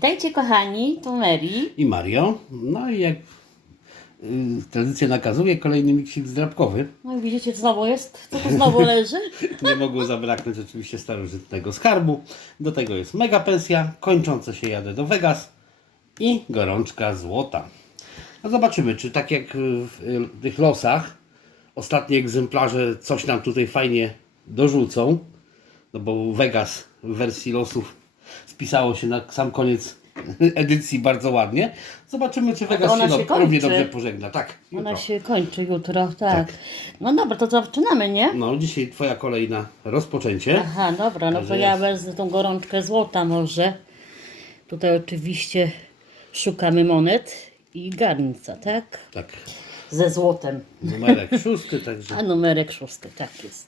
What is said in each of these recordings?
Witajcie kochani, tu Mary. i Mario. No i jak y, tradycja nakazuje, kolejny miksik zdrabkowy. No i widzicie, co znowu jest? Co tu znowu leży? Nie mogło zabraknąć oczywiście starożytnego skarbu. Do tego jest mega pensja, kończące się jadę do Vegas i gorączka złota. No zobaczymy, czy tak jak w y, tych losach, ostatnie egzemplarze coś nam tutaj fajnie dorzucą. No bo Vegas w wersji losów spisało się na sam koniec edycji bardzo ładnie. Zobaczymy, czy Vegas ona się, się równie dobrze pożegna. Tak, Ona się kończy jutro, tak. No dobra, to zaczynamy, nie? No, dzisiaj Twoja kolej na rozpoczęcie. Aha, dobra, no to ja jest. wezmę tą gorączkę złota może. Tutaj oczywiście szukamy monet i garnica, tak? Tak, Ze złotem. numerek szósty, także A numerek szósty, tak jest.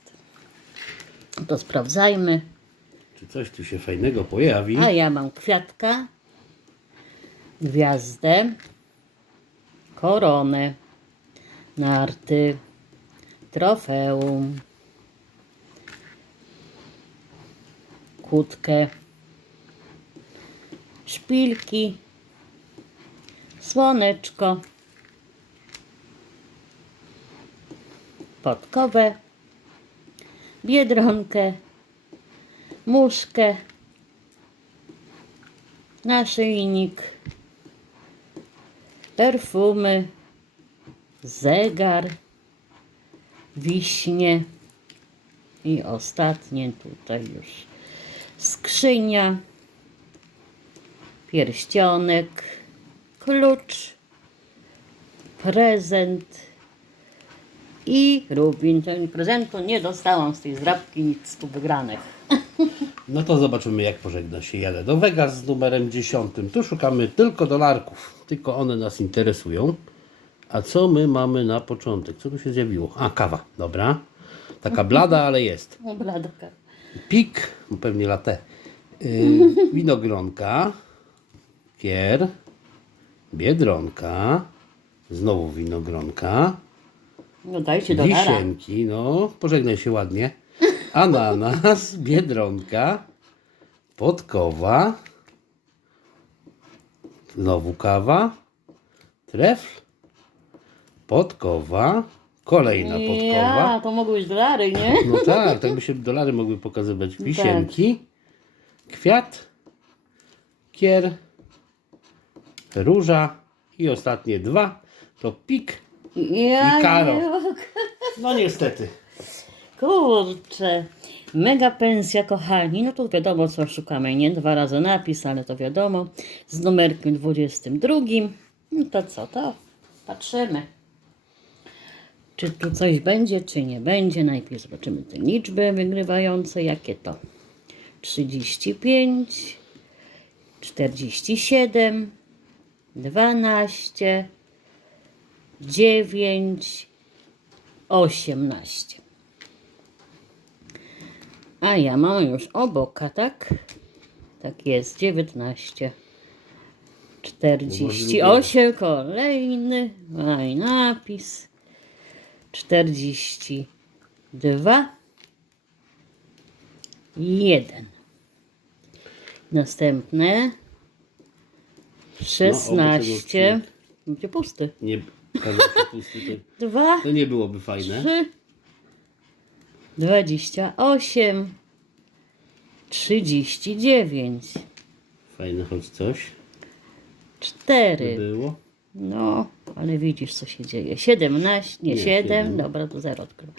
To sprawdzajmy. Czy coś tu się fajnego pojawi. A ja mam kwiatka, gwiazdę, koronę, narty, trofeum, kłódkę, szpilki, słoneczko, podkowę, biedronkę, muszkę, naszyjnik, perfumy, zegar, wiśnie i ostatnie tutaj już skrzynia, pierścionek, klucz, prezent i rubin. Ten prezentu nie dostałam z tej zdrabki nic tu wygranych. No to zobaczymy jak pożegna się jadę do Vegas z numerem 10. Tu szukamy tylko dolarków, tylko one nas interesują. A co my mamy na początek? Co tu się zjawiło? A, kawa, dobra. Taka blada, ale jest. No bladka. Pik, no pewnie latte. Yy, winogronka, kier, biedronka, znowu winogronka, No dajcie dolara. wisienki, no pożegnaj się ładnie, ananas, biedronka, podkowa, znowu kawa, trefl, podkowa, kolejna podkowa. Ja, to mogły być dolary, nie? No tak, tak by się dolary mogły pokazywać. Wisienki, kwiat, kier, róża i ostatnie dwa to pik. Ja I karo. nie mogę. No niestety. Kurczę. Mega pensja, kochani. No to wiadomo, co szukamy, nie? Dwa razy napis, ale to wiadomo. Z numerkiem 22. No to co, to patrzymy. Czy tu coś będzie, czy nie będzie. Najpierw zobaczymy te liczby wygrywające. Jakie to? 35, 47, 12, 9, 18. A ja mam już oboka, tak? Tak jest, 19. 48, kolejny, maj napis. 42. 1. Następne. 16. Będzie pusty. Nie, pusty, to, 2. to nie byłoby fajne. 3, 28, 39, Fajne choć coś 4, było. no, ale widzisz co się dzieje, 17, nie, Nie, 7, siedem. dobra, to 0 odkryłem.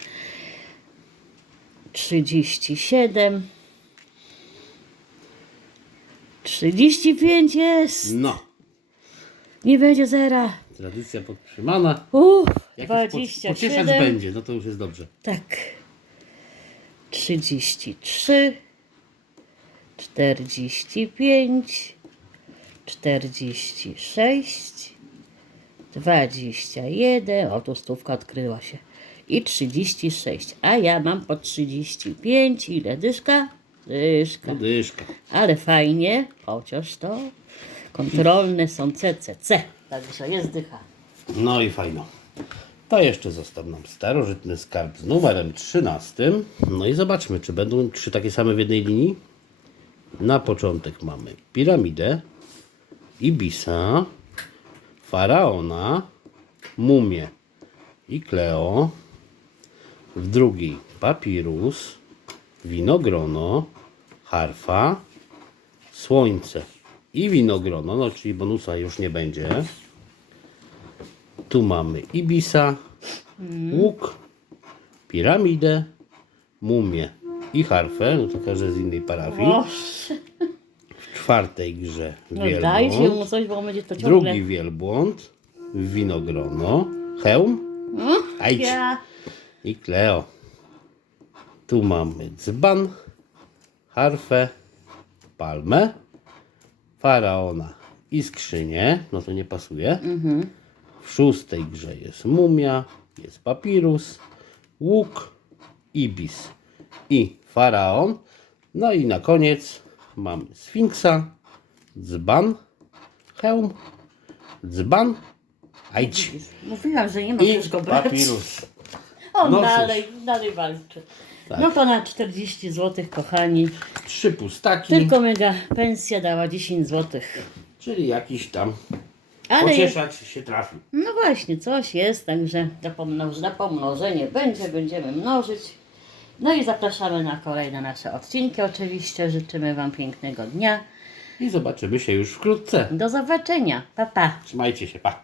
37, 35 jest, No, nie będzie zera, tradycja podtrzymana. uff, Jakiś po- pocieszać 27, będzie, no to już jest dobrze. Tak. 33, 45, 46, 21, o tu stówka odkryła się, i 36, a ja mam po 35, ile dyszka? Dyszka, dyszka. ale fajnie, chociaż to kontrolne są CCC, także jest dycha. No i fajno. To jeszcze został nam starożytny skarb z numerem 13. No i zobaczmy, czy będą trzy takie same w jednej linii. Na początek mamy piramidę, Ibisa, Faraona, Mumię i Kleo. W drugiej Papirus, Winogrono, Harfa, Słońce i Winogrono, no czyli bonusa już nie będzie. Tu mamy Ibisa, Łuk, Piramidę, Mumię i Harfę, no to każdy z innej parafii. W czwartej grze no dajcie Wielbłąd. mu coś, bo on będzie to ciągle... Drugi wielbłąd, winogrono, hełm Ajdź. Ja. i Kleo. Tu mamy dzban, harfę, palmę, faraona i skrzynię. No to nie pasuje. W szóstej grze jest mumia, jest papirus, łuk, ibis i faraon. No i na koniec mamy sfinksa, dzban, hełm, dzban, ajdź Mówiłam, że nie ma i wszystko brać. papirus. On No dalej, dalej walczy. Tak. No to na 40 zł, kochani. Trzy pustaki, Tylko mega pensja dała 10 zł. czyli jakiś tam Ale pocieszać się trafił. no właśnie, coś jest, także pomnoż, na pomnożenie będzie, będziemy mnożyć. No i zapraszamy na kolejne nasze odcinki. Oczywiście życzymy Wam pięknego dnia. I zobaczymy się już wkrótce. Do zobaczenia. Pa, pa. Trzymajcie się, pa.